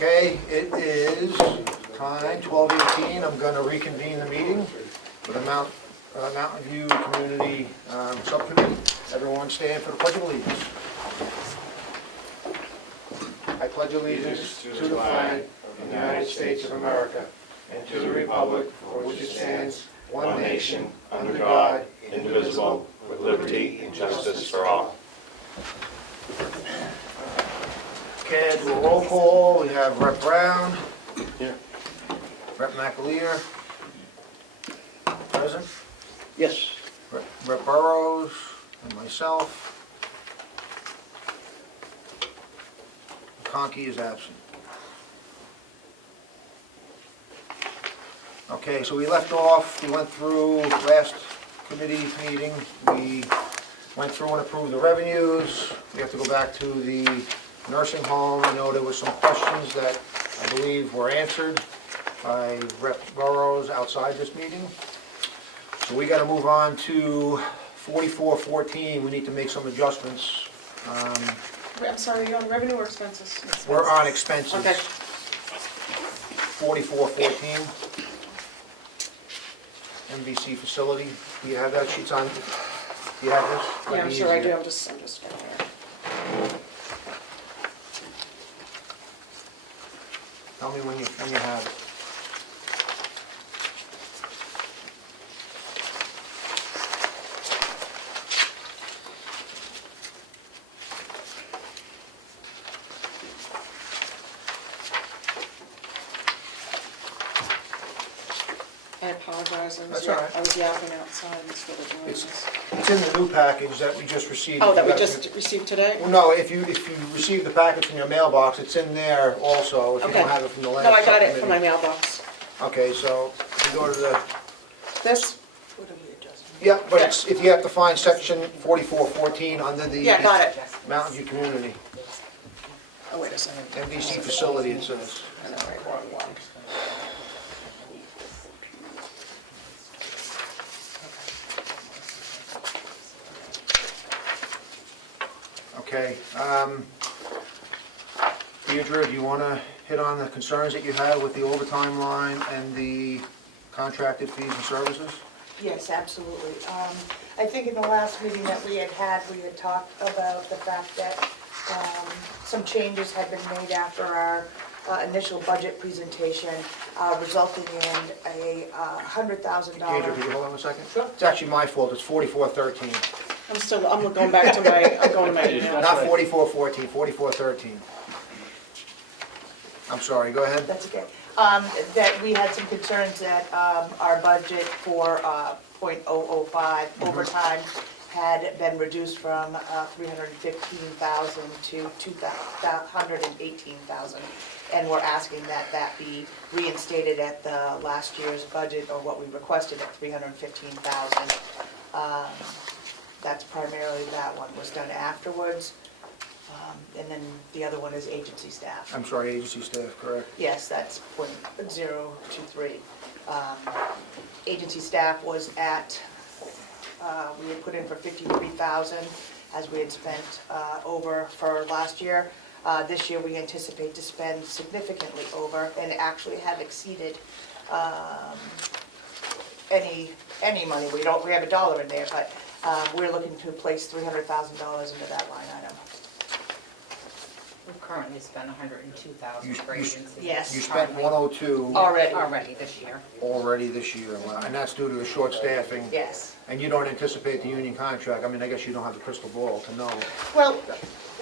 Okay, it is time, 12:18. I'm going to reconvene the meeting with the Mountain View Community Subcommittee. Everyone stand for the Pledge of Allegiance. I pledge allegiance to the flag of the United States of America and to the republic for which it stands, one nation, under God, indivisible, with liberty and justice for all. Okay, do a roll call. We have Rep. Brown. Here. Rep. McAleer. Present. Yes. Rep. Burrows and myself. Conkey is absent. Okay, so we left off, we went through last committee meeting, we went through and approved the revenues. We have to go back to the nursing home. I know there was some questions that I believe were answered by Rep. Burrows outside this meeting. So we got to move on to 4414. We need to make some adjustments. I'm sorry, are you on revenue or expenses? We're on expenses. Okay. 4414. MVC facility. Do you have that? Sheets on. Do you have this? Yeah, I'm Might be sure I do, easier. I'm just getting there. Tell me when you have it. I apologize, That's all right. I was yapping outside instead of doing It's this. it's in the new package that we just received. Oh, that we You got- just received today? Well, no, if you received the package from your mailbox, it's in there also, if you Okay. don't have it from the last No, I got it from my subcommittee. mailbox. Okay, so if you go to the, This? yeah, but it's, if you have to find section 4414 under the Yeah, got it. Mountain View Community, Oh, wait a second. MVC facility it says. I know, right, wrong one. Okay, Deirdre, do you want to hit on the concerns that you had with the overtime line and the contracted fees and services? Yes, absolutely. I think in the last meeting that we had talked about the fact that some changes had been made after our initial budget presentation, resulting in a $100,000. Deirdre, could you hold on a second? Sure. It's actually my fault, it's 4413, I'm going back to I'm going to my email. not 4414, 4413. I'm sorry, go ahead. That's okay. That we had some concerns that our budget for .005 overtime had been reduced from $315,000 to $218,000. And we're asking that that be reinstated at the last year's budget, or what we requested at $315,000. That's primarily, that one was done afterwards. And then the other one is agency staff. I'm sorry, agency staff, correct? Yes, that's .023. Agency staff was at, we had put in for $53,000 as we had spent over for last year. This year we anticipate to spend significantly over and actually have exceeded any money. We have a dollar in there, but we're looking to place $300,000 into that line item. We've currently spent $102,000 for You- agency. Yes. You spent 102 Already. This year. already this year, and that's due to the short staffing. Yes. And you don't anticipate the union contract, I mean, I guess you don't have the crystal ball to know. Well,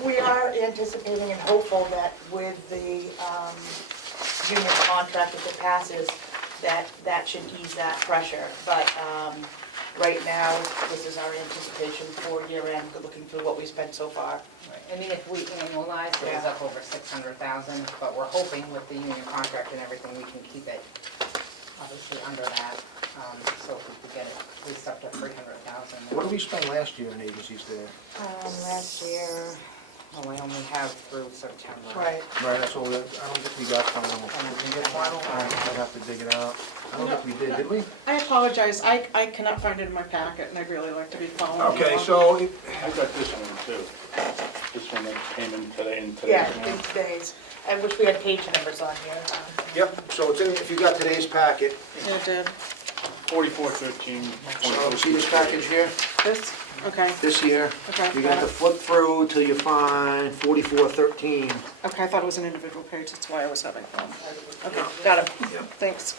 we are anticipating and hopeful that with the union contract, if it passes, that should ease that pressure. But right now, this is our anticipation for year end, looking through what we spent so far. I mean, if we annualize, it was up over $600,000, but we're hoping with the union contract and everything, we can keep it obviously under that. So if we could get it at least up to $300,000. What did we spend last year in agencies there? Last year, Oh, we only have through September. right. Right, that's all, I don't think we got final. Did we get final? I'd have to dig it out. I don't think we did we? I apologize, I cannot find it in my packet, and I'd really like to be following. Okay, along. so, I got this one too. This one that came in today and Yeah, today's one? these days. I wish we had page numbers on here. Yep, so it's in, if you got today's packet, Yeah, Deb. 4413. so see this package here? This, okay, This here, Okay, you got got to it. flip through till you find 4413. okay, I thought it was an individual page, that's why I was having fun. Okay, got it, Yep. thanks.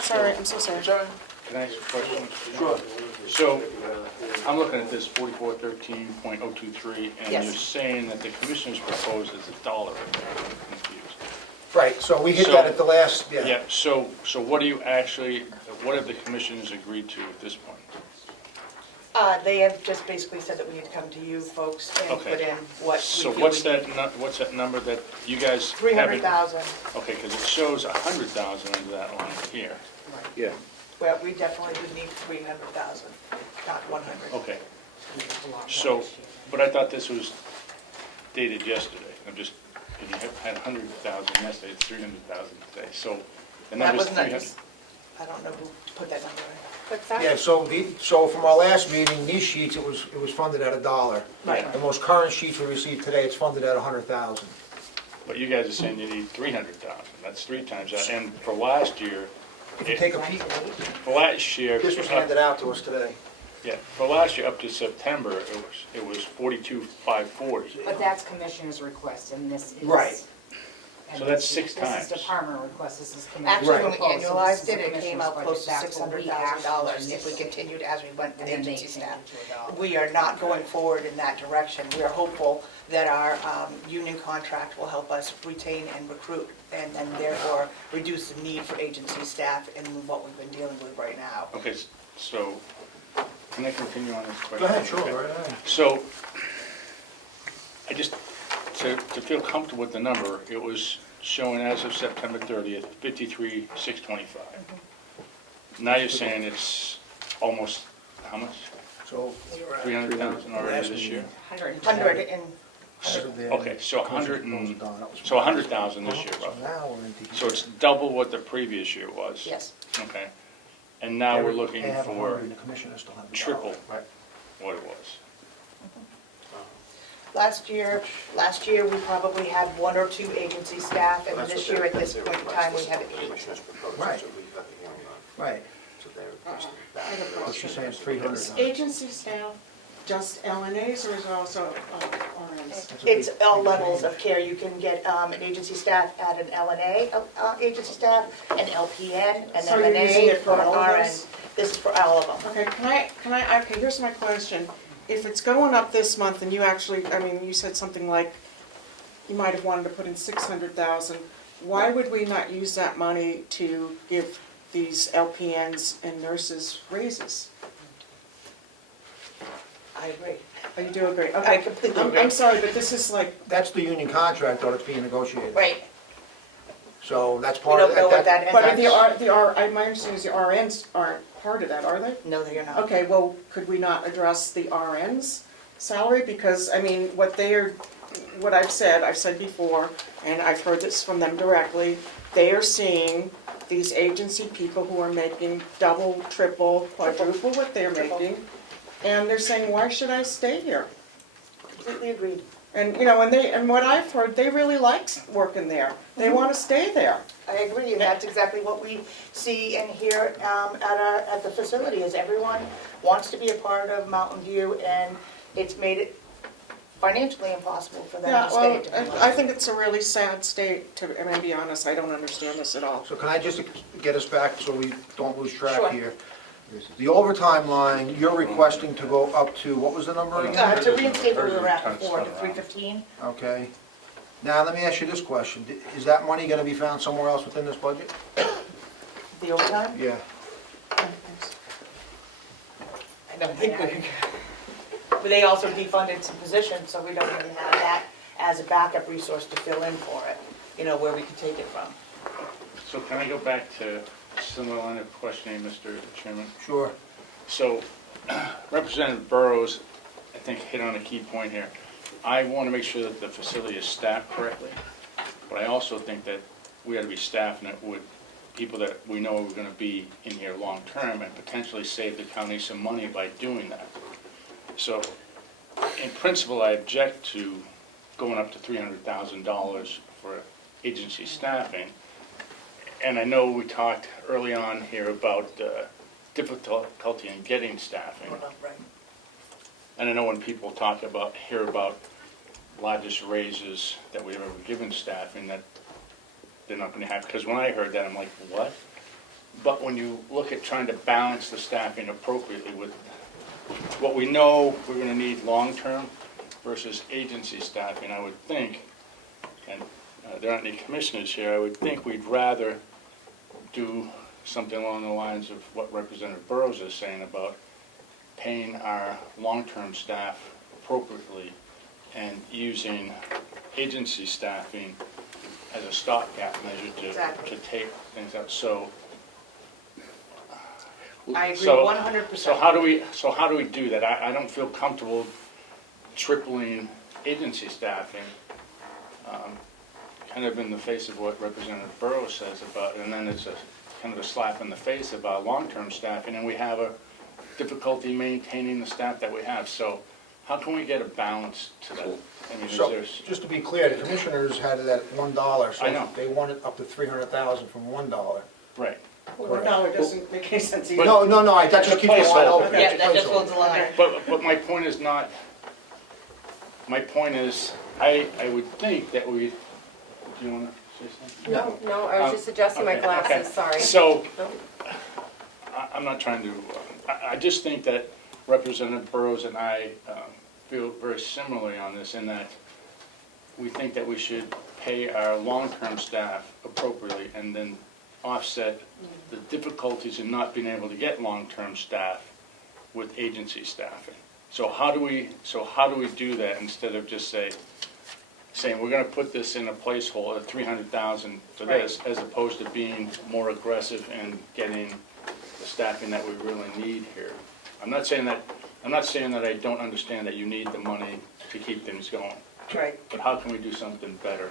Sorry, I'm so sorry. Can I ask a question? Sure. So, I'm looking at this 4413.023, and Yes. you're saying that the commissioner's proposed is $1. I'm confused. Right, so we hit So- that at the last, yeah. Yeah, so what do you actually, what have the commissioners agreed to at this point? They have just basically said that we need to come to you folks and Okay. put in what we So feel what's we that, need. what's that number that you guys haven't? 300,000. Okay, because it shows 100,000 under that line here. Yeah. Well, we definitely would need 300,000, not 100. Okay, so, but I thought this was dated yesterday. I'm just, if you had 100,000 yesterday, it's 300,000 today, so the That number's was 300. nice. I don't know who put that number in. Yeah, so from our last meeting, these sheets, it was funded at $1. Right. The most current sheets we received today, it's funded at 100,000. But you guys are saying you need 300,000, that's 3 times that, and for last year, If you take a peek, for last year. this was handed out to us today. Yeah, for last year up to September, it was 42,540. But that's commissioner's request, and this is. Right. and So that's this- 6 times. This is department request, this is commissioner's Actually, when we proposal, so this annualized is the it, it came commissioner's out budget. close to That's what we $600,000 if we actually continued as we went with And then they agency changed staff. it to $1. We are not going forward in that direction. We are hopeful that our union contract will help us retain and recruit, and therefore reduce the need for agency staff in what we've been dealing with right now. Okay, so, can I continue on this question? Go ahead, sure, Okay. right ahead. So, I just, to feel comfortable with the number, it was showing as of September 30th, 53,625. Now you're saying it's almost, how much? So. 300,000 already this year? 100 and, Okay, so 100,000 this year, So roughly. now we're into. So it's double what the previous year was? yes. Okay. And now we're looking They have for 100 and the commissioners still have $1. triple. Right. what it was. Last year, we probably had 1 or 2 agency staff, and this year, at this point in time, we have 8. Right. Right. I have a What question. she's saying is 300. Is agency staff just LNAs or is it also RNs? That's a big- It's all big levels change. of care. You can get an agency staff at an LNA, agency staff, an LPN, an So you're using MNA, it for or an all of RN. those? This is for all of them. Okay, okay, here's my question. If it's going up this month and you actually, I mean, you said something like, you might have wanted to put in 600,000, why would we not use that money to give these LPNs and nurses raises? I agree. Oh, you do agree, I okay. completely I'm agree. sorry, but this is like, That's the union contract, though, that's being negotiated. Right. So that's We part of don't know what that, and but that's, my understanding is the RNs aren't part of that, are they? no, you're not. Okay, well, could we not address the RN's salary? Because, I mean, what I've said before, and I've heard this from them directly, they are seeing these agency people who are making double, triple, quadruple what they're Triple. making, and they're saying, why should I stay here? Completely agreed. And, you know, and what I've heard, they really like working there. They want to stay there. I agree, and that's exactly what we see and hear at the facility, is everyone wants to be a part of Mountain View, and it's made it financially impossible for them Yeah, to well, stay. I think it's a really sad state, to, I mean, be honest, I don't understand this at all. So can I just get us back so we don't lose track Sure. here? The overtime line, you're requesting to go up to, what was the number again? To reinstate where we were at before, to 315, Okay. Now, let me ask you this question. Is that money gonna be found somewhere else within this budget? the overtime? Yeah. I don't think we could. But they also defunded some positions, so we don't even have that as a backup resource to fill in for it, you know, where we could take it from. So can I go back to a similar line of questioning, Mr. Chairman? Sure. So Representative Burrows, I think, hit on a key point here. I want to make sure that the facility is staffed correctly, but I also think that we ought to be staffing it with people that we know are going to be in here long-term and potentially save the county some money by doing that. So in principle, I object to going up to $300,000 for agency staffing. And I know we talked early on here about difficulty in getting staffing. Right. And I know when people hear about largest raises that we've ever given staffing, that they're not going to have, because when I heard that, I'm like, what? But when you look at trying to balance the staffing appropriately with what we know we're going to need long-term versus agency staffing, I would think, and there aren't any commissioners here, I would think we'd rather do something along the lines of what Representative Burrows is saying about paying our long-term staff appropriately and using agency staffing as a stopgap measure Exactly. to take things out. So I agree so- 100%. So how do we do that? I don't feel comfortable tripling agency staffing, kind of in the face of what Representative Burrows says about, and then it's a kind of a slap in the face of our long-term staffing, and we have a difficulty maintaining the staff that we have. So how can we get a balance to that? I mean, So, there's, just to be clear, the commissioners had it at $1, so I know. they wanted up to $300,000 from $1. right. Well, $1 doesn't make any sense either. No, that just It's a keeps the line placeholder. open. Yeah, It's a that just placeholder. holds the line. But my point is not, my point is, I would think that we, do you want to say something? No, I was just adjusting my Okay, okay. glasses, sorry. So, No. I'm not trying to, I just think that Representative Burrows and I feel very similarly on this, in that we think that we should pay our long-term staff appropriately and then offset the difficulties in not being able to get long-term staff with agency staffing. So how do we do that instead of just saying we're gonna put this in a placeholder, 300,000 for this, as opposed to being more aggressive in getting the staffing that we really need here? I'm not saying that I don't understand that you need the money to keep things going, Right. but how can we do something better?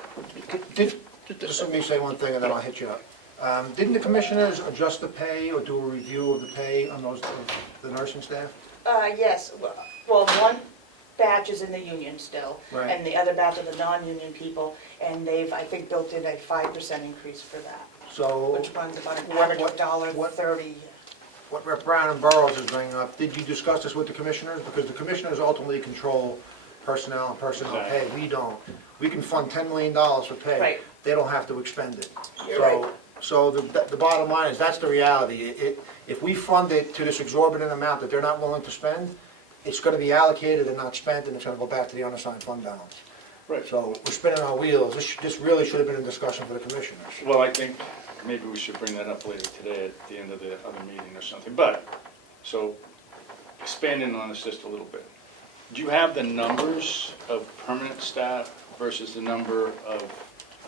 Just let me say one thing and then I'll hit you up. Didn't the commissioners adjust the pay or do a review of the pay on the nursing staff? Yes, well, one batch is in the union still, Right. and the other batch are the non-union people, and they've, I think, built in a 5% increase for that, So, which runs about an What- average of what- $1.30. what Rep. Brown and Burrows is bringing up, did you discuss this with the commissioners? Because the commissioners ultimately control personnel and personnel pay, we don't. We can fund $10 million for pay. Right. They don't have to expend it. You're So- right. So the bottom line is, that's the reality. If we fund it to this exorbitant amount that they're not willing to spend, it's gonna be allocated and not spent, and it's gonna go back to the unassigned fund balance. Right. So we're spinning our wheels. This really should have been a discussion for the commissioners. Well, I think maybe we should bring that up later today at the end of the other meeting or something. But, so, expanding on this just a little bit. Do you have the numbers of permanent staff versus the number of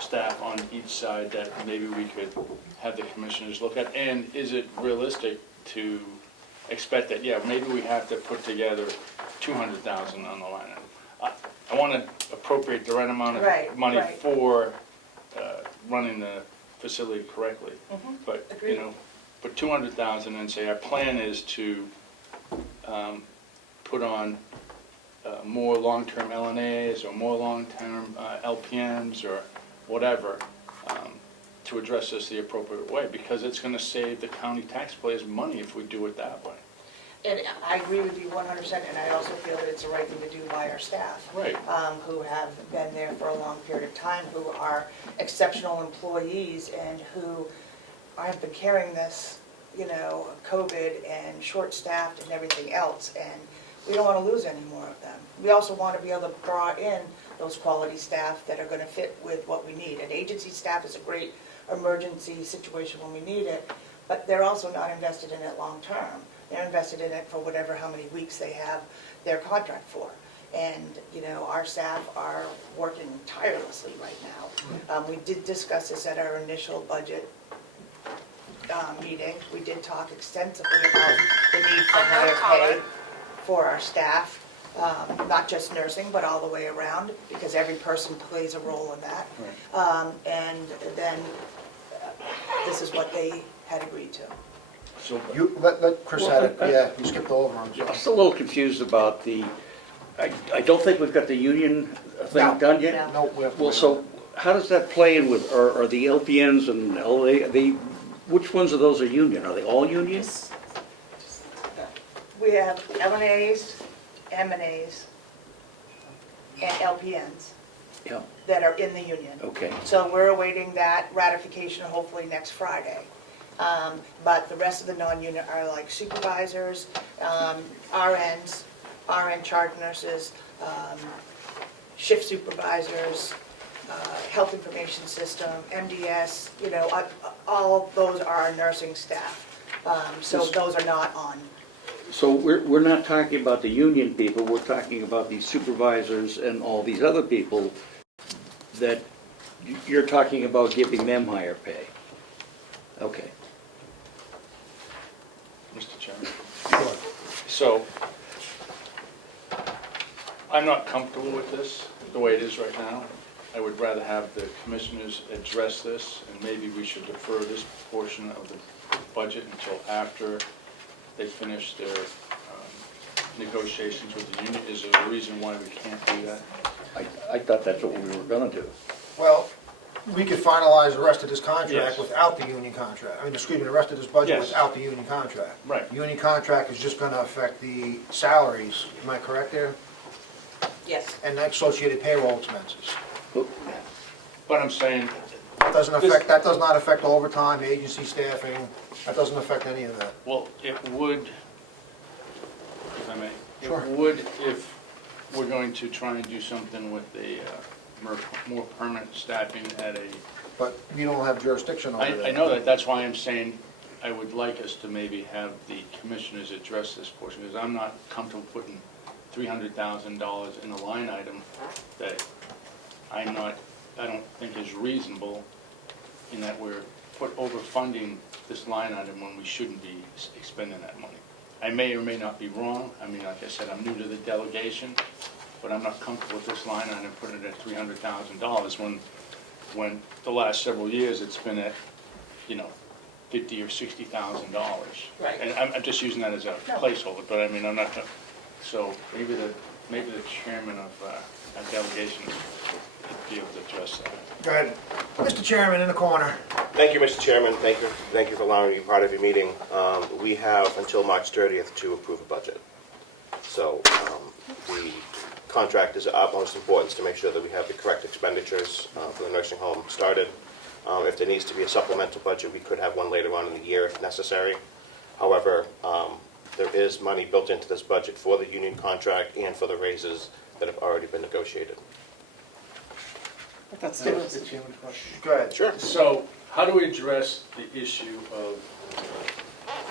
staff on each side that maybe we could have the commissioners look at? And is it realistic to expect that, yeah, maybe we have to put together 200,000 on the line item? I want to appropriate the right amount Right, of money right. for running the facility correctly. But, you Agreed. know, put 200,000 and say our plan is to put on more long-term LNAs or more long-term LPNs or whatever, to address this the appropriate way, because it's going to save the county taxpayers money if we do it that way. And I agree with you 100%, and I also feel that it's the right thing to do by our staff. Right. Who have been there for a long period of time, who are exceptional employees, and who have been carrying this, COVID and short-staffed and everything else, and we don't want to lose any more of them. We also want to be able to draw in those quality staff that are going to fit with what we need. And agency staff is a great emergency situation when we need it, but they're also not invested in it long-term. They're invested in it for how many weeks they have their contract for. And, our staff are working tirelessly right now. We did discuss this at our initial budget meeting. We did talk extensively about the need for higher pay for our staff, not just nursing, but all the way around, because every person plays a role in that. And then this is what they had agreed to. So, You, let Chris have it, yeah, you skipped over him. I'm just a little confused about the I don't think we've got the union No. thing done yet. No, we have to. Well, so how does that play in with, are the LPNs and LA, which ones of those are union? Are they all union? We have LNAs, MNAs, and LPNs Yeah, that are in the union. okay. So we're awaiting that ratification hopefully next Friday. But the rest of the non-union are like supervisors, RNs, RN charge nurses, shift supervisors, health information system, MDS, you know, all those are our nursing staff. So those are not on. So we're not talking about the union people, we're talking about these supervisors and all these other people that you're talking about giving them higher pay. Okay. Mr. Chairman. Sure. So, I'm not comfortable with this, the way it is right now. I would rather have the commissioners address this, and maybe we should defer this portion of the budget until after they finish their negotiations with the union. Is there a reason why we can't do that? I thought that's what we were gonna do. Well, we could finalize the rest of this contract Yes. without the union contract. I mean, excuse me, the rest of this budget Yes. without the union contract. Right. The union contract is just gonna affect the salaries, am I correct there? Yes. And the associated payroll expenses. But I'm saying, That does not affect overtime, agency staffing, that doesn't affect any of that. well, it would, if I may, Sure. it would if we're going to try and do something with a more permanent staffing at a, But we don't have jurisdiction over that. I know that, that's why I'm saying I would like us to maybe have the commissioners address this portion, because I'm not comfortable putting $300,000 in a line item that I don't think is reasonable, in that we're overfunding this line item when we shouldn't be expending that money. I may or may not be wrong. I mean, like I said, I'm new to the delegation, but I'm not comfortable with this line item putting it at $300,000 when the last several years it's been at, you know, $50,000 or $60,000. Right. And I'm just using that as a No. placeholder, but I mean, I'm not gonna, so maybe the chairman of that delegation could be able to address that. Go ahead. Mr. Chairman, in the corner. Thank you, Mr. Chairman. Thank you for allowing me to be part of your meeting. We have until March 30th to approve a budget. So the contract is of utmost importance to make sure that we have the correct expenditures for the nursing home started. If there needs to be a supplemental budget, we could have one later on in the year if necessary. However, there is money built into this budget for the union contract and for the raises that have already been negotiated. But that's Go ahead. Sure. So how do we address the issue of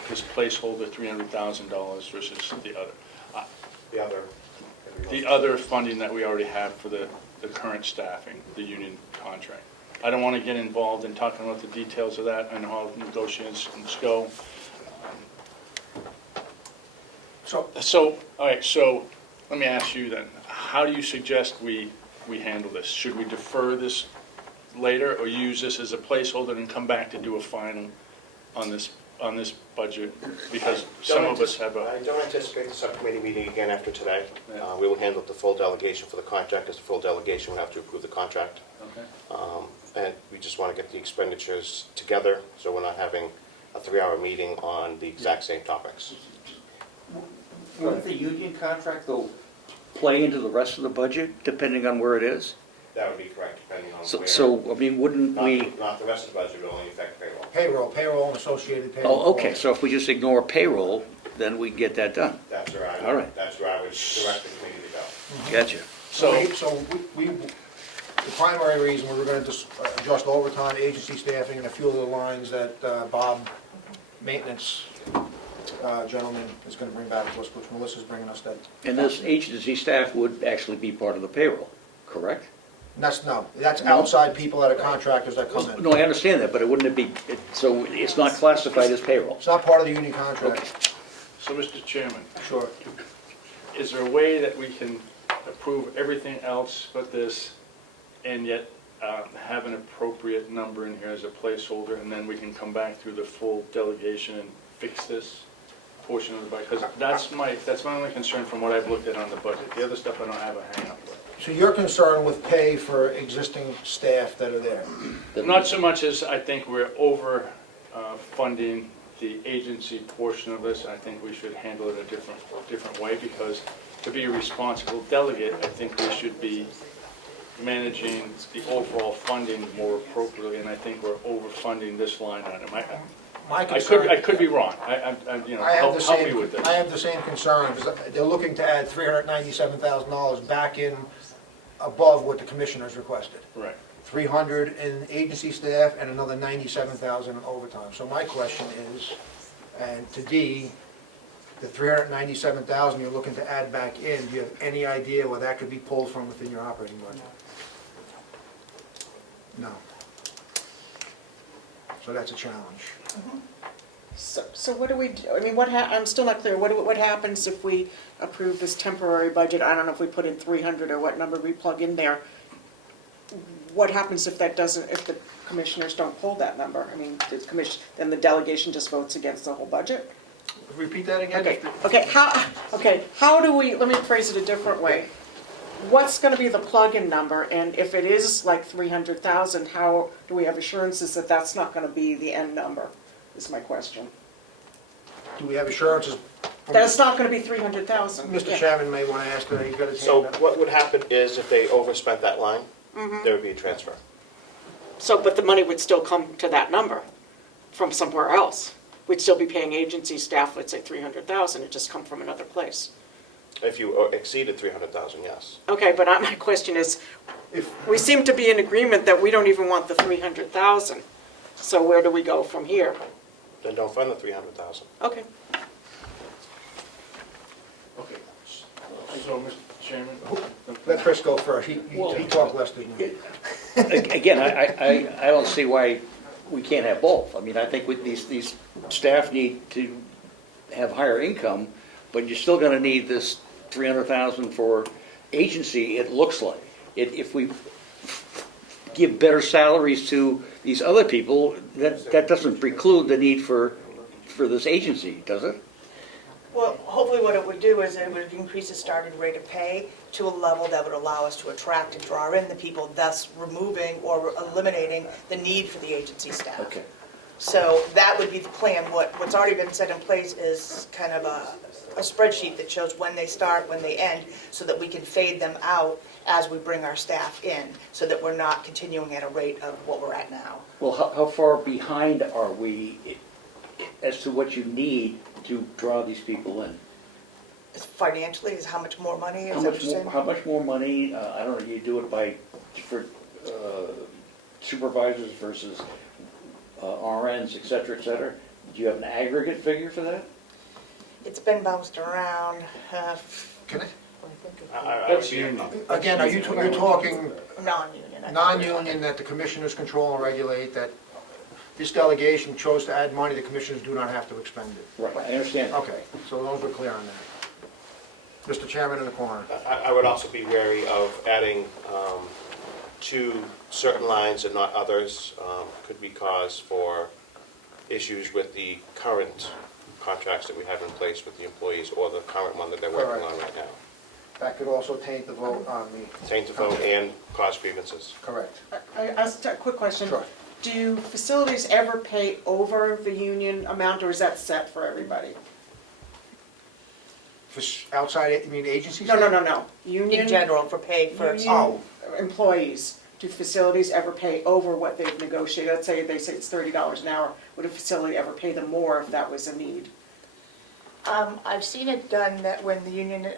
this placeholder, $300,000 versus the other funding that we already have for the current staffing, the union contract? I don't want to get involved in talking about the details of that. I know how negotiations go. So, all right, so let me ask you then, how do you suggest we handle this? Should we defer this later or use this as a placeholder and come back to do a final on this budget? Because some of us have I a, don't anticipate the subcommittee meeting again after today. Yeah. We will handle the full delegation for the contract, as the full delegation will have to approve the contract. okay, And we just want to get the expenditures together, so we're not having a 3-hour meeting on the exact same topics. Wouldn't the union contract, though, play into the rest of the budget, depending on where it is? That would be correct, depending on where. So, I mean, wouldn't we, Not the rest of the budget, it will only affect payroll. Payroll and associated payroll. oh, okay, so if we just ignore payroll, then we can get that done. That's where I All would, right. that's where I would direct the committee to go. Gotcha. so, The primary reason we were gonna just adjust overtime, agency staffing, and a few of the lines that Bob, maintenance gentleman, is gonna bring back to us, which Melissa's bringing us that. And this agency staff would actually be part of the payroll, correct? That's outside people that are contractors that come in. No, I understand that, but it wouldn't be, so it's not classified as payroll? It's not part of the union contract. so Mr. Chairman, Sure. is there a way that we can approve everything else but this and yet have an appropriate number in here as a placeholder, and then we can come back through the full delegation and fix this? portion of the budget, because that's my only concern from what I've looked at on the budget. The other stuff I don't have a hang up with. So you're concerned with pay for existing staff that are there? Not so much as I think we're over funding the agency portion of this. I think we should handle it a different way, because to be a responsible delegate, I think we should be managing the overall funding more appropriately, and I think we're overfunding this line item. My concern. I could be wrong. You know, I have the help me same, with this. I have the same concern, because they're looking to add $397,000 back in above what the commissioners requested. Right. 300 in agency staff and another 97,000 in overtime. So my question is, and to D, the 397,000 you're looking to add back in, do you have any idea where that could be pulled from within your operating budget? No. So that's a challenge. So what do we, do? I mean, I'm still not clear, what happens if we approve this temporary budget? I don't know if we put in 300 or what number we plug in there. What happens if that doesn't, if the commissioners don't pull that number? I mean, then the delegation just votes against the whole budget? Repeat that again? Okay, how do we, let me phrase it a different way. What's gonna be the plug-in number, and if it is like 300,000, how do we have assurances that that's not gonna be the end number, is my question. Do we have assurances? That it's not gonna be 300,000. Mr. Chairman may want to ask that, he's got his So hand up. what would happen is if they overspent that line, there would be a transfer. So, but the money would still come to that number from somewhere else. We'd still be paying agency staff, let's say 300,000, it just come from another place. If you exceeded 300,000, yes. Okay, but my question is, If, we seem to be in agreement that we don't even want the 300,000. So where do we go from here? Then don't fund the 300,000. Okay. Okay. So, Mr. Chairman? let Chris go first, he talked less than you. Again, I don't see why we can't have both. I mean, I think with these staff need to have higher income, but you're still gonna need this 300,000 for agency, it looks like. If we give better salaries to these other people, that doesn't preclude the need for this agency, does it? Well, hopefully what it would do is it would increase the starting rate of pay to a level that would allow us to attract and draw in the people, thus removing or eliminating the need for the agency staff. Okay. So that would be the plan. What's already been set in place is kind of a spreadsheet that shows when they start, when they end, so that we can fade them out as we bring our staff in, so that we're not continuing at a rate of what we're at now. Well, how far behind are we as to what you need to draw these people in? Financially, is how much more money, is that what you're saying? How much more money, I don't know, you do it for supervisors versus RNs, et cetera, et cetera? Do you have an aggregate figure for that? It's been bounced around. Can That's union. Again, you're talking Non-union. non-union that the commissioners control and regulate, that this delegation chose to add money, the commissioners do not have to expend it. Right, I understand. Okay, so long as we're clear on that. Mr. Chairman in the corner. I would also be wary of adding to certain lines and not others. Could be cause for issues with the current contracts that we have in place with the employees, or the current one that they're working on right now. That could also taint the vote on the... Taint the vote and cause grievances. Correct. I asked a quick question. Sure. Do facilities ever pay over the union amount, or is that set for everybody? For outside, you mean agencies? No. Union. In general, for pay for. Union employees, do facilities ever pay over what they've negotiated? Let's say they say it's $30 an hour. Would a facility ever pay them more if that was a need? I've seen it done that when the union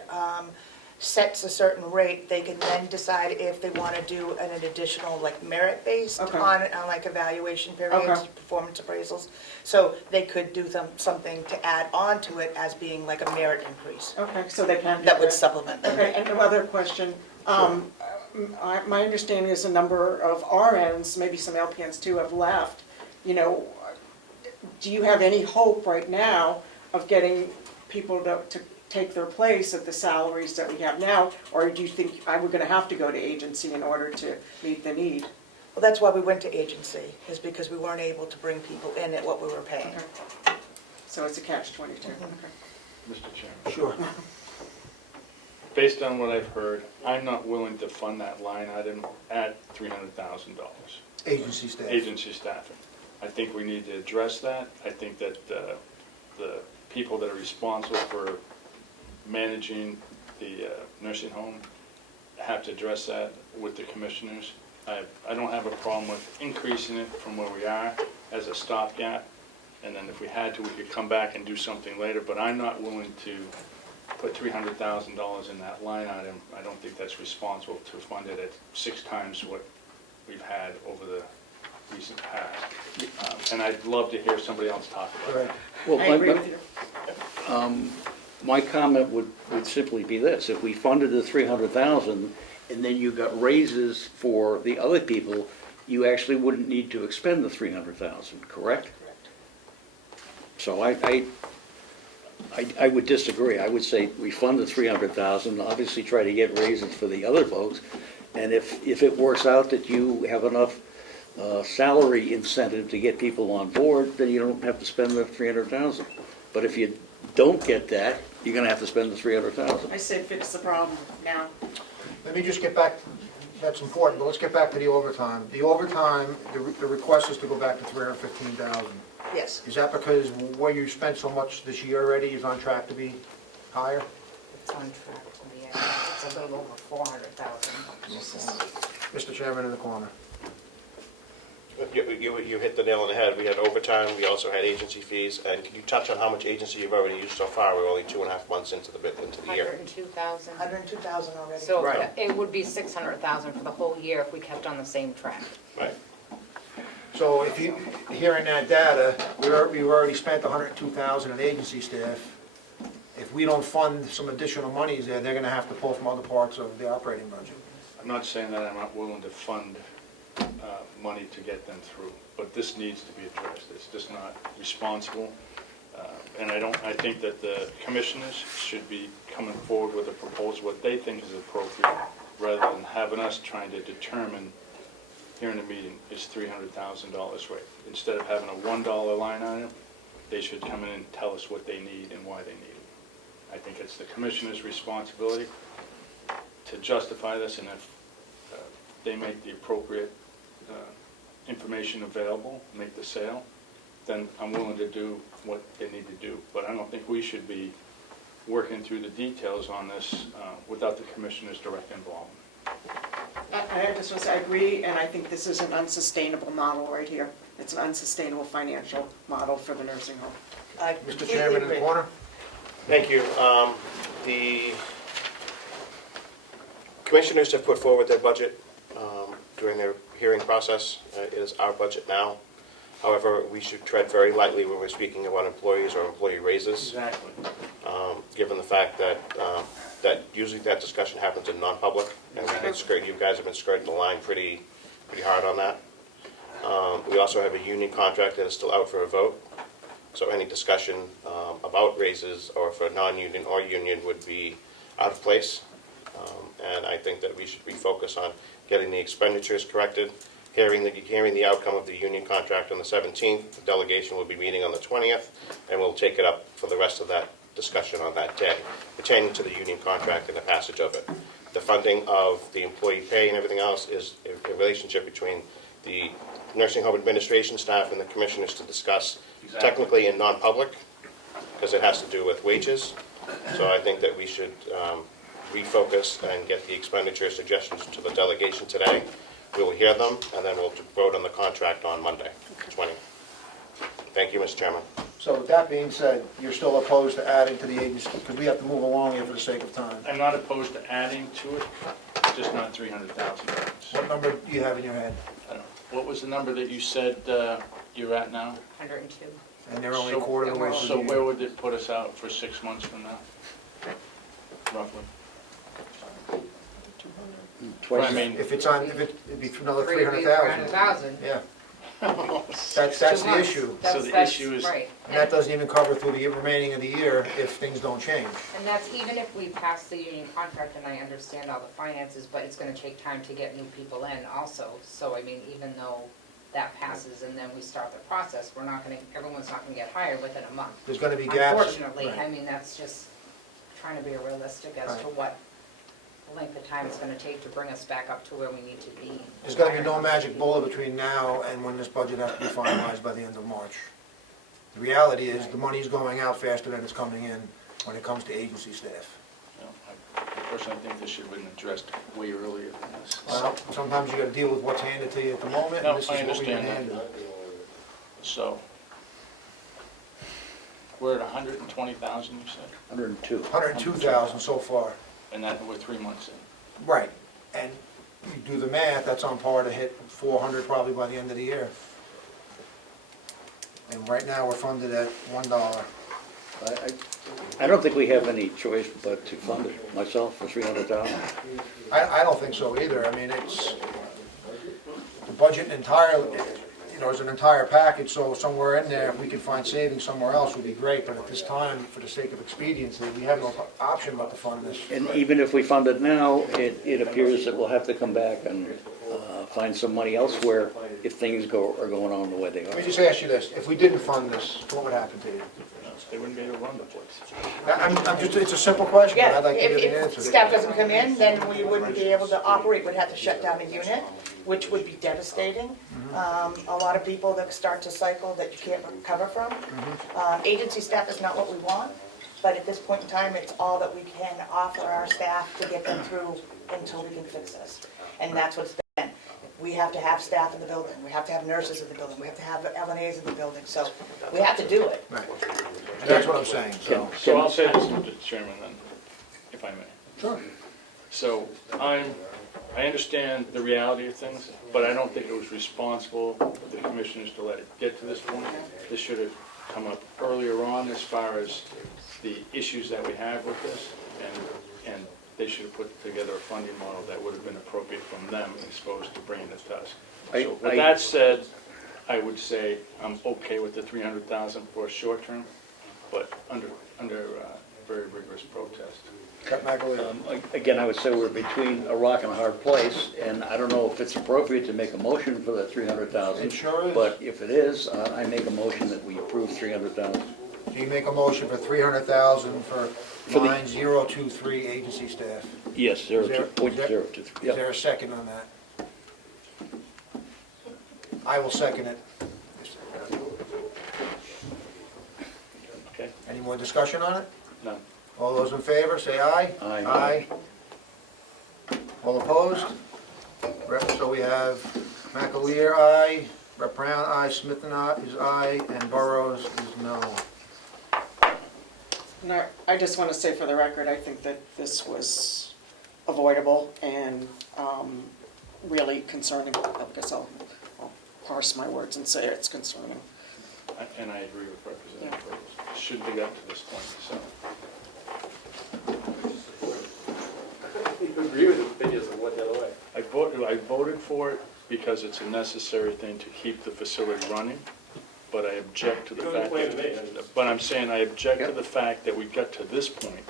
sets a certain rate, they can then decide if they want to do an additional, like, merit based Okay. on like evaluation periods, Okay. performance appraisals. So they could do something to add on to it as being like a merit increase. Okay, so they can do That would supplement them. Okay, and another question. My understanding is a number of RNs, maybe some LPNs too, have left. You know, do you have any hope right now of getting people to take their place at the salaries that we have now? Or do you think we're going to have to go to agency in order to meet the need? Well, that's why we went to agency, is because we weren't able to bring people in at what we were paying. Okay. So it's a catch-22, okay. Mr. Chairman, Sure. based on what I've heard, I'm not willing to fund that line item at $300,000. Agency staff. Agency staffing. I think we need to address that. I think that the people that are responsible for managing the nursing home have to address that with the commissioners. I don't have a problem with increasing it from where we are as a stopgap, and then if we had to, we could come back and do something later, but I'm not willing to put $300,000 in that line item. I don't think that's responsible to fund it at 6 times what we've had over the recent past. And I'd love to hear somebody else talk about Right. it. Well, I agree with you. my comment would simply be this: if we funded the 300,000 and then you got raises for the other people, you actually wouldn't need to expend the 300,000, correct? So I would disagree. I would say we fund the 300,000, obviously try to get raises for the other folks, and if it works out that you have enough salary incentive to get people on board, then you don't have to spend the 300,000. But if you don't get that, you're gonna have to spend the 300,000. I said fix the problem now. Let me just get back, that's important, but let's get back to the overtime. The overtime, the request is to go back to 315,000. Yes. Is that because where you spent so much this year already is on track to be higher? It's on track to be, it's a little over 400,000. Mr. Chairman in the corner. You hit the nail on the head. We had overtime, we also had agency fees, and can you touch on how much agency you've already used so far? We're only 2.5 months into the year. 102,000. 102,000 already. So Right. it would be 600,000 for the whole year if we kept on the same track. Right. So if you, hearing that data, we've already spent 102,000 in agency staff. If we don't fund some additional monies there, they're gonna have to pull from other parts of the operating budget. I'm not saying that I'm not willing to fund money to get them through, but this needs to be addressed. It's just not responsible. And I think that the commissioners should be coming forward with a proposal, what they think is appropriate, rather than having us trying to determine here in the meeting, is $300,000 right? Instead of having a $1 line item, they should come in and tell us what they need and why they need it. I think it's the commissioner's responsibility to justify this, and if they make the appropriate information available, make the sale, then I'm willing to do what they need to do. But I don't think we should be working through the details on this without the commissioner's direct involvement. I just want to say, I agree, and I think this is an unsustainable model right here. It's an unsustainable financial model for the nursing home. I Mr. completely Chairman in the agree. corner? Thank you. The commissioners have put forward their budget during their hearing process. It is our budget now. However, we should tread very lightly when we're speaking about employees or employee raises, Exactly. given the fact that usually that discussion happens in non-public, and you guys have been skirting the line pretty hard on that. We also have a union contract that is still out for a vote, so any discussion about raises or for non-union or union would be out of place. And I think that we should refocus on getting the expenditures corrected, hearing the outcome of the union contract on the 17th. The delegation will be meeting on the 20th, and we'll take it up for the rest of that discussion on that day, pertaining to the union contract and the passage of it. The funding of the employee pay and everything else is a relationship between the nursing home administration staff and the commissioners to discuss technically in non-public, because it has to do with wages. So I think that we should refocus and get the expenditure suggestions to the delegation today. We will hear them, and then we'll vote on the contract on Monday, 20th. Thank you, Mr. Chairman. So with that being said, you're still opposed to adding to the agency, because we have to move along here for the sake of time. I'm not opposed to adding to it, just not $300,000. What number do you have in your head? I don't know. What was the number that you said you're at now? 102. And they're only a quarter of the way through So the where year. would it put us out for 6 months from now? Roughly. Twice. I mean, If it'd be another Three would be 300,000. 300,000. Yeah, that's 2 the months. issue. So the That's issue is- right. And that doesn't even cover through the remaining of the year if things don't change. And that's even if we pass the union contract, and I understand all the finances, but it's gonna take time to get new people in also. So, I mean, even though that passes and then we start the process, everyone's not gonna get hired within a month. There's gonna be gaps. Unfortunately, Right. I mean, that's just trying to be realistic as to Right. what length of time it's gonna take to bring us back up to where we need to be. There's gonna be no magic bullet between now and when this budget has to be finalized by the end of March. The reality is, the money's going out faster than it's coming in when it comes to agency staff. You know, I personally think this should have been addressed way earlier than this. Well, sometimes you gotta deal with what's handed to you at the moment, No, and this is I what we've been understand that. handed. So, we're at 120,000, you said, 102. 102,000 so far. and that we're 3 months in. Right, and you do the math, that's on par to hit 400 probably by the end of the year. And right now, we're funded at $1. I don't think we have any choice but to fund it myself for 300,000. I don't think so either. I mean, it's, the budget entirely, you know, is an entire package, so somewhere in there, if we can find savings somewhere else would be great, but at this time, for the sake of expediency, we have no option but to fund this. And even if we fund it now, it appears that we'll have to come back and find some money elsewhere if things are going on the way they Let me are. just ask you this, if we didn't fund this, what would happen to you? They wouldn't be able to run the place. I'm just, it's a simple question, but Yeah, I'd like to hear the if answer. staff doesn't come in, then we wouldn't be able to operate, we'd have to shut down a unit, which would be devastating. A lot of people that start to cycle that you can't recover from. Agency staff is not what we want, but at this point in time, it's all that we can offer our staff to get them through until we can fix this. And that's what it's been. We have to have staff in the building, we have to have nurses in the building, we have to have LNAs in the building, so we have to do it. Right. And that's what I'm saying, so. So I'll say this, Mr. Chairman, then, if I may. Sure. So I understand the reality of things, but I don't think it was responsible of the commissioners to let it get to this point. This should have come up earlier on as far as the issues that we have with this, and they should have put together a funding model that would have been appropriate from them as opposed to bringing it to us. So with that said, I would say I'm okay with the 300,000 for a short term, but under very rigorous protest. Cut McAleer. Again, I would say we're between a rock and a hard place, and I don't know if it's appropriate to make a motion for that 300,000. It sure is. But if it is, I make a motion that we approve 300,000. Do you make a motion for 300,000 for For the- line 023 agency staff? Yes, Is there- 0.023. Is Yep. there a second on that? I will second it. Okay? Any more discussion on it? None. All those in favor, say aye. Aye. Aye. All opposed? So we have McAleer, aye. Rep. Brown, aye. Smith and I is aye, and Burrows is no. No, I just want to say for the record, I think that this was avoidable and really concerning. I guess I'll parse my words and say it's concerning. And I agree with Representative Burrows. Shouldn't have got to this point, so. You agree with the opinions of what the other way? I voted for it because it's a necessary thing to keep the facility running, but I object to the fact that, but I'm saying I object to the fact that we got to this point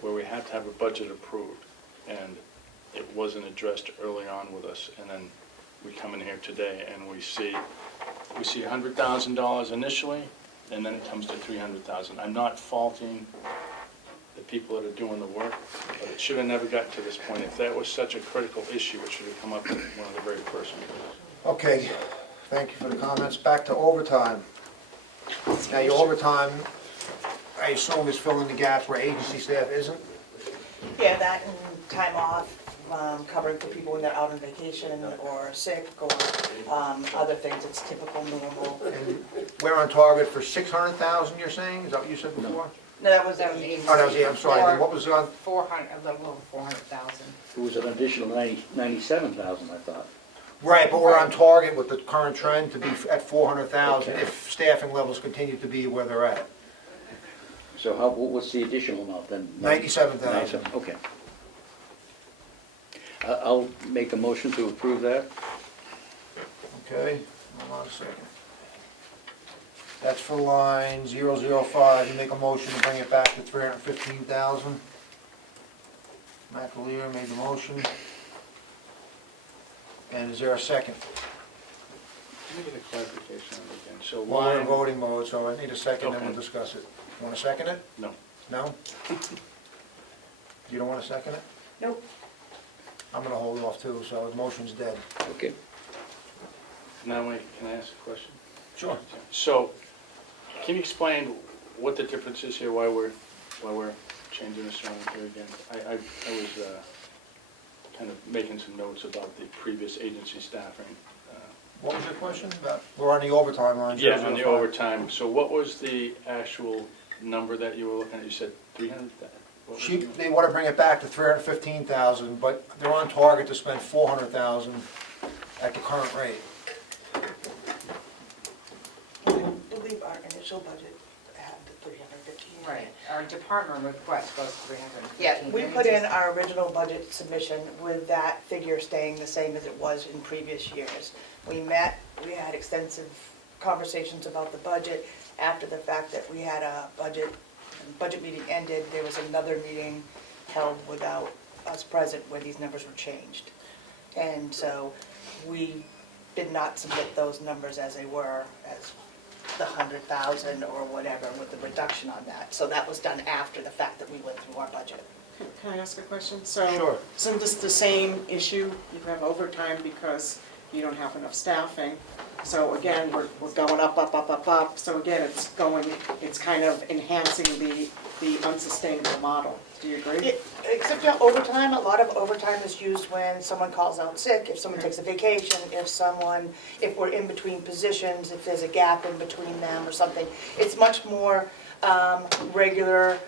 where we have to have a budget approved, and it wasn't addressed early on with us, and then we come in here today and we see $100,000 initially, and then it comes to 300,000. I'm not faulting the people that are doing the work, but it should have never got to this point. If that was such a critical issue, it should have come up in one of the very first meetings. Okay, thank you for the comments. Back to overtime. Now, your overtime, I assume, is filling the gaps where agency staff isn't? Yeah, that and time off, covering for people when they're out on vacation or sick or other things, it's typical, normal. And we're on target for 600,000, you're saying? Is that what you said before? No, that was, That was easy. Oh, that was, yeah, I'm sorry. Then what was on? 400, a little over 400,000. It was an additional 97,000, I thought. Right, but we're on target with the current trend to be at 400,000 if staffing levels continue to be where they're at. So what's the additional amount then? 97,000. 97, okay. I'll make a motion to approve that. Okay, hold on a second. That's for line 005. You make a motion to bring it back to 315,000. McAleer made the motion. And is there a second? clarification on it again. So Well, we're in line, voting mode, so I need a second, then we'll Okay. discuss it. You want to second it? no. No? You don't want to second it? Nope. I'm gonna hold off too, so the motion's dead. Okay. Now, wait, can I ask a question? Sure. So, can you explain what the difference is here, why we're changing this around here again? I was kind of making some notes about the previous agency staffing. What was your question about? We're on the overtime line. Yeah, on the 005. overtime. So what was the actual number that you were looking at? You said 300? They want to bring it back to 315,000, but they're on target to spend 400,000 at the current rate. I believe our initial budget had the 315. Right, our department request was 315. Yeah, we put in our original budget submission with that figure staying the same as it was in previous years. We met, we had extensive conversations about the budget. After the fact that we had a budget meeting ended, there was another meeting held without us present where these numbers were changed. And so we did not submit those numbers as they were, as the 100,000 or whatever with the reduction on that. So that was done after the fact that we went through our budget. Can I ask a question? So, Sure. isn't this the same issue? You have overtime because you don't have enough staffing. So again, we're going up, up, up, up, up. So again, it's kind of enhancing the unsustainable model. Do you agree? Except for overtime, a lot of overtime is used when someone calls out sick, if someone takes a vacation, if we're in between positions, if there's a gap in between them or something. It's much more regular,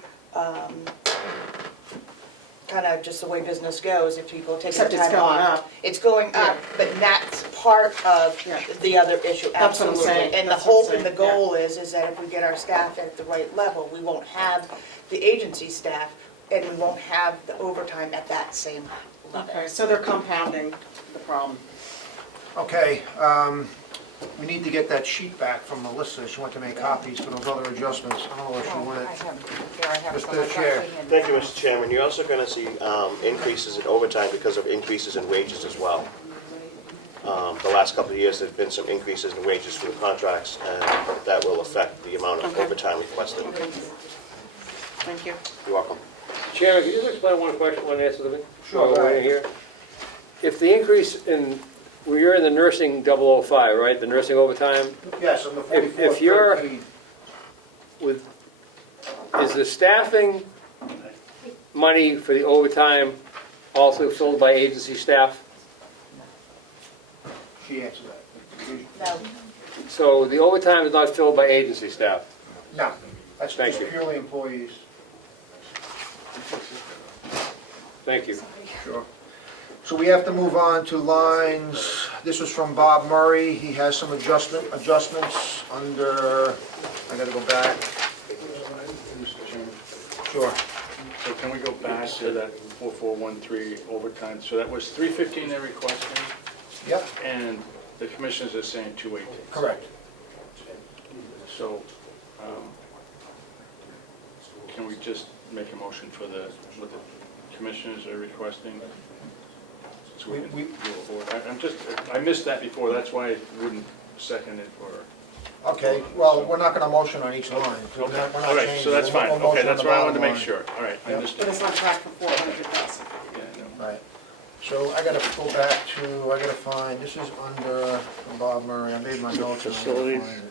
kind of just the way business goes, if people take Except the it's time going off. up. It's going up, but that's part of Yeah. the other issue, That's what I'm absolutely. saying. And the That's what I'm hope and the saying, yeah. goal is that if we get our staff at the right level, we won't have the agency staff, and we won't have the overtime at that same level. Okay, so they're compounding the problem. Okay, we need to get that sheet back from Melissa. She went to make copies for those other adjustments. I don't know if she Oh, wanted. I have Mr. some, I Chair. got in. Thank you, Mr. Chairman. You're also going to see increases in overtime because of increases in wages as well. The last couple of years, there's been some increases in wages for the contracts, and that will affect the amount of Okay. overtime requested. Thank you. You're welcome. Chairman, can you just explain one question, one answer to me? Sure, go While we're ahead. in here? If the increase in, well, you're in the nursing 005, right, the nursing overtime, Yes, on the If you're- 4413. with, is the staffing money for the overtime also filled by agency staff? She answered that. Now, So the overtime is not filled by agency staff? No, that's Thank just you. purely employees. Thank you. Sure. So we have to move on to lines, this was from Bob Murray, he has some adjustments under, I gotta go back, Mr. Chairman. sure. So can we go back to that 4413 overtime? So that was 315 they're requesting, Yep, and the commissioners are saying 218. correct. So, can we just make a motion for what the commissioners are requesting? So we can We- move forward. I missed that before, that's why I wouldn't second it for. Okay, well, we're not gonna motion on each line. We're Okay, not all right, changing. so that's We'll fine. motion Okay, on that's the what I wanted to bottom make line. sure. All right, I Yep. understood. But it's on track for 400,000. Yeah, no. Right. So I gotta go back to, I gotta find, this is under Bob Murray, I made my notes. and I gotta Facilities. find it.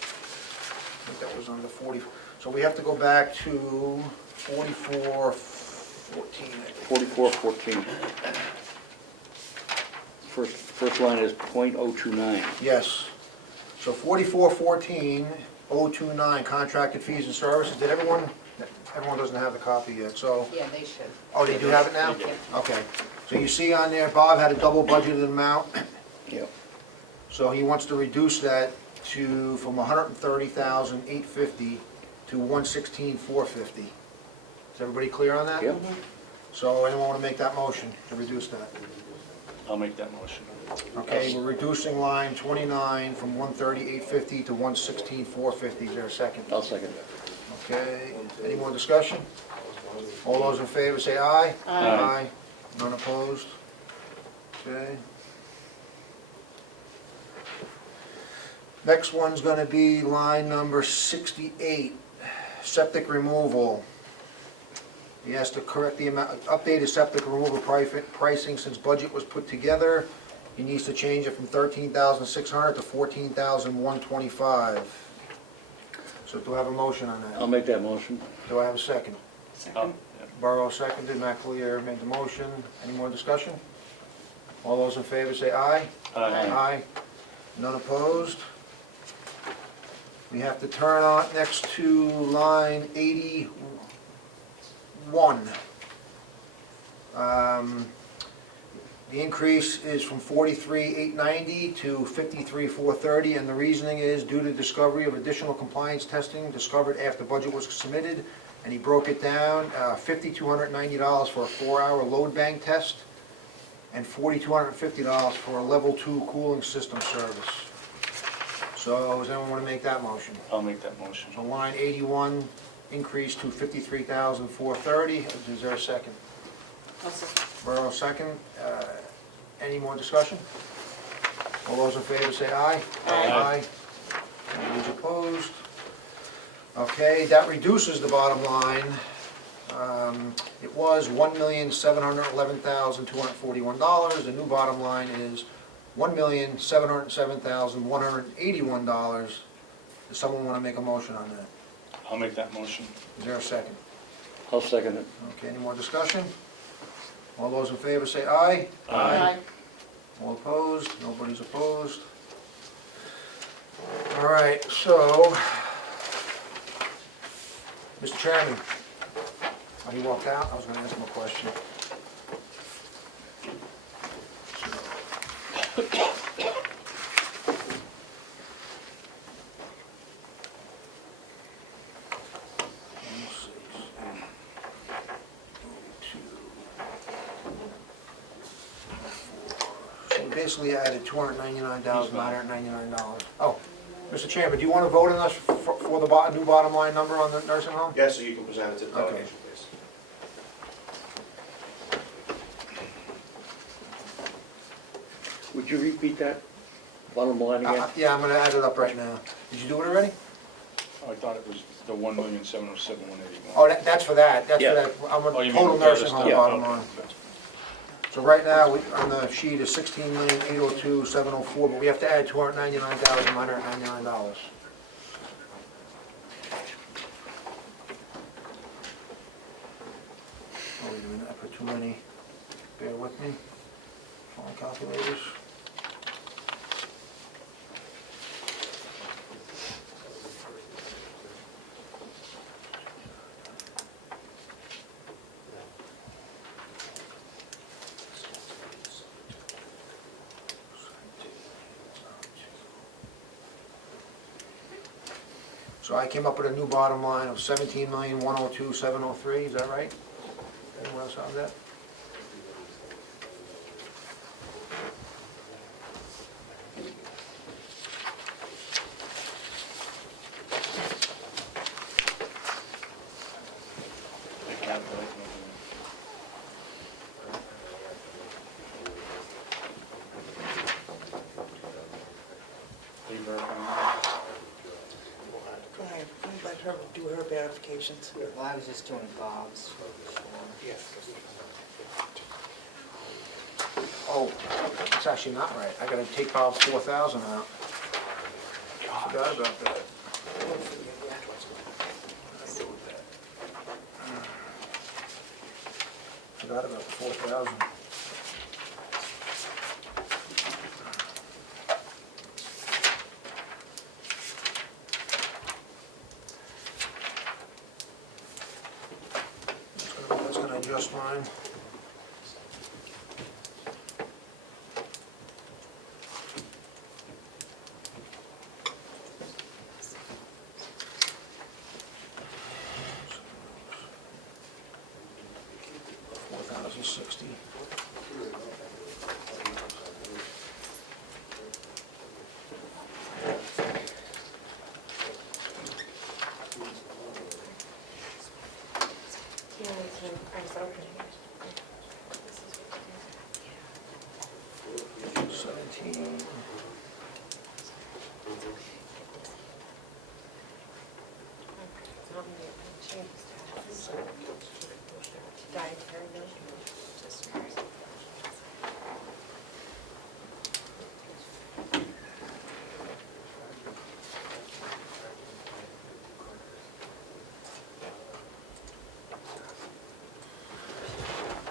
I think that was under 40, so we have to go back to 4414. 4414. First line is .029. Yes. So 4414, 029, contracted fees and services. Did everyone doesn't have the copy yet, so, Yeah, they should. oh, they do have it now? They do. Okay. So you see on there, Bob had a double budgeted amount, Yep. so he wants to reduce that from 130,850 to 116,450. Is everybody clear on that? Yep. So anyone want to make that motion to reduce that? I'll make that motion. Okay, we're reducing line 29 from 130,850 to 116,450. Is there a second? I'll second that. Okay, any more discussion? All those in favor say aye. Aye. None opposed? Okay. Next one's gonna be line number 68, septic removal. He has to correct the amount, update his septic removal pricing since budget was put together. He needs to change it from 13,600 to 14,125. So do I have a motion on I'll that? make that motion. Do I have a second? Oh, Second. yeah. Burrow seconded, McAleer made the motion. Any more discussion? All those in favor say aye. Aye. None opposed? We have to turn on next to line 81. The increase is from 43,890 to 53,430, and the reasoning is due to discovery of additional compliance testing discovered after budget was submitted, and he broke it down, $5,290 for a 4-hour load bank test, and $4,250 for a level 2 cooling system service. So, does anyone want to make that motion? I'll make that motion. So line 81 increased to 53,430. Is there a second? I'll second. Borough second. Any more discussion? All those in favor say aye. Aye. Any those opposed? Okay, that reduces the bottom line. It was $1,711,241. The new bottom line is $1,707,181. Does someone want to make a motion on that? I'll make that motion. Is there a second? I'll second it. Okay, any more discussion? All those in favor say aye. Aye. All opposed? Nobody's opposed. All right, so, Mr. Chairman, oh, he walked out? I was gonna ask him a question. So we basically added $299,999. Oh, Mr. Chairman, do you want to vote on us for the new bottom line number on the nursing home? Yes, so you can present it to the Okay. delegation, please. Would you repeat that bottom line again? Yeah, I'm gonna add it up right now. Did you do it already? Oh, I thought it was the 1,707,181. Oh, that's for that, that's for Yeah. that, I'm Oh, a you mean total the other nursing home stuff? bottom Okay. line. So right now, on the sheet is 16,802,704, but we have to add $299,999. Oh, wait a minute, I put too many, bear with me. Phone calculators. So I came up with a new bottom line of 17,102,703, is that right? Anyone else have that? I calculate. Are you verifying that? Go ahead, let her do her verifications. Well, I was just doing Bob's. Oh, it's actually not right. I gotta take out 4,000 out. Forgot about that. Forgot about the 4,000. That's gonna adjust mine. $4,060.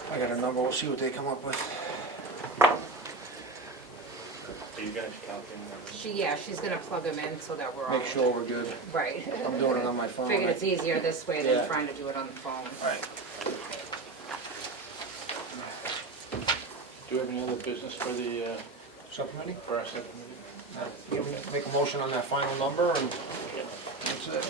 I got a number, we'll see what they come up with. Are you guys counting them? She's gonna plug them in so that we're all. Make sure we're good. Right. I'm doing it on my phone. Figured it's easier this way Yeah. than trying to do it on the phone. Right. Do you have any other business for the, Subcommittee? for our subcommittee? You make a motion on that final number and that's it.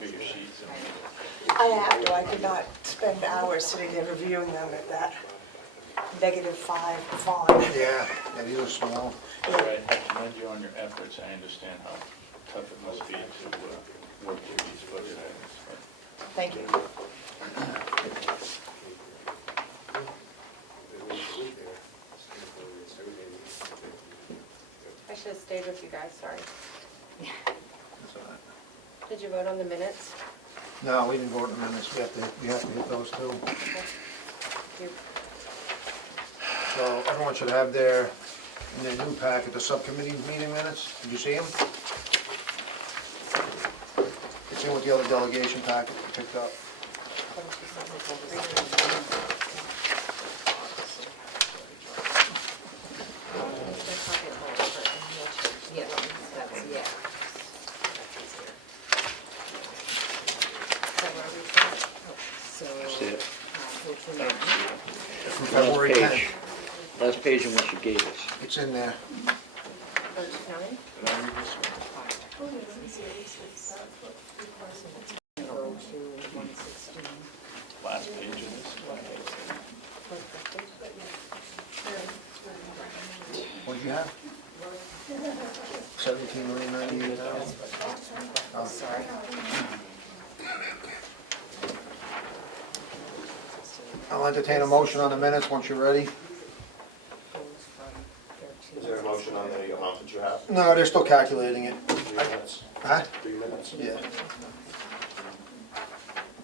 Bigger sheets and. I have to, I could not spend hours sitting there reviewing them at that -5 font. Yeah, these are small. Right, I commend you on your efforts. I understand how tough it must be to work through these budget items. Thank you. I should have stayed with you guys, sorry. That's all right. Did you vote on the minutes? No, we didn't vote in minutes, we have to hit those too. You- So everyone should have in their new packet, the subcommittee meeting minutes. Did you see them? It's in with the other delegation packet we picked up. Yeah, that's, yeah. So, See it? what's in there? From Last February page. 10th. Last page in what you gave us. It's in there. Oh, it's counting? Did I read this one? Go to 116. Last page of this? What did you have? 17,098,000. Oh, Sorry. I'll entertain a motion on the minutes once you're ready. Goes from 13. Is there a motion on the amount that you have? No, they're still calculating it. 3 minutes. Huh? 3 minutes. Yeah.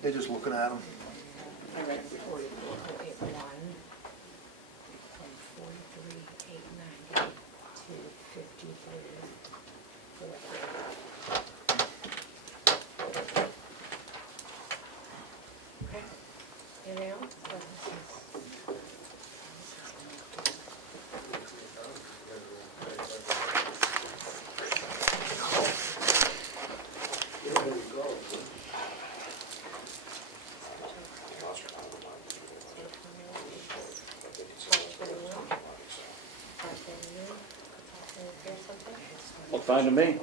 They're just looking at them. 44,881, from 43,890 to 53,430. Anything else? Well, fine to me.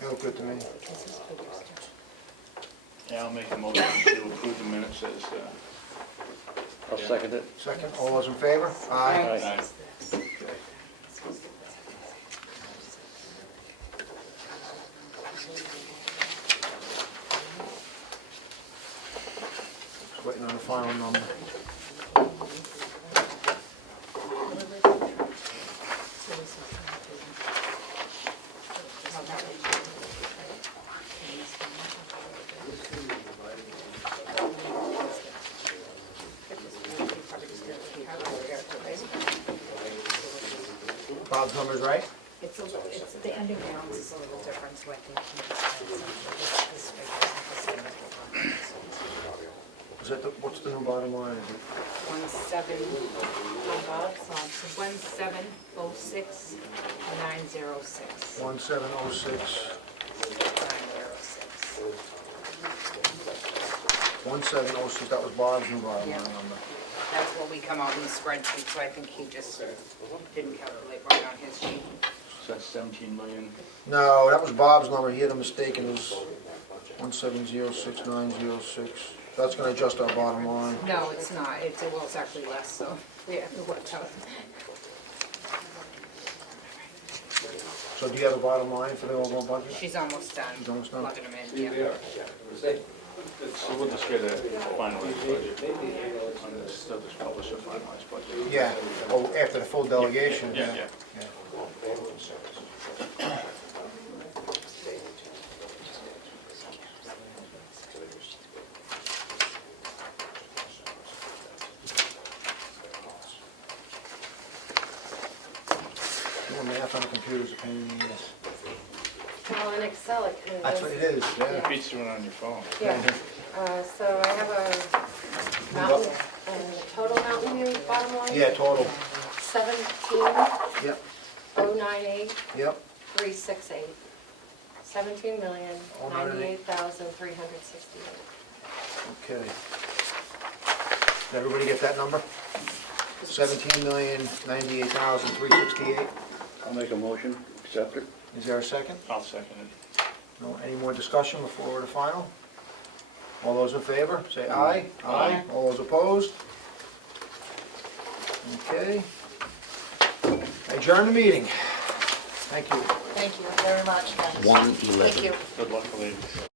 They look good to me. Yeah, I'll make a motion to approve the minutes as, I'll second it. Second, all those in favor? Aye. aye. Just waiting on the final number. Bob's number's right? It's the ending balance is a little different, so I think this Is that what's the new bottom line? Is it 1706 906. 1706, 1706, that was Bob's new bottom line number. That's what we come out in the spreadsheet, so I think he just didn't calculate right on his sheet. So that's 17 million. No, that was Bob's number, he had a mistake, it was 1706906. That's gonna adjust our bottom line. No, it's not, well, it's actually less, so, yeah, it worked out. So do you have a bottom line for the overall budget? She's almost done. She's almost done? Plugging them in, yeah. So we'll just get a finalized budget. Still just publish a finalized budget. Yeah, oh, after the full delegation, Yeah, yeah. yeah. Doing math on the computer's a pain in the ass. Well, in Excel, it kind of That's what it is, yeah. Beats doing it on your phone. Yeah, so I have a mountain, total Mountain View bottom line. Yeah, total, 17,098,368. yep, yep. 17,098,368. Okay. Did everybody get that number? 17,098,368. I'll make a motion, accept it. Is there a second? I'll second it. No, any more discussion before we're to final? All those in favor, say aye. Aye. All those opposed? Okay. Adjourn the meeting. Thank you. Thank you very much, guys. 1:11. Thank you. Good luck, ladies.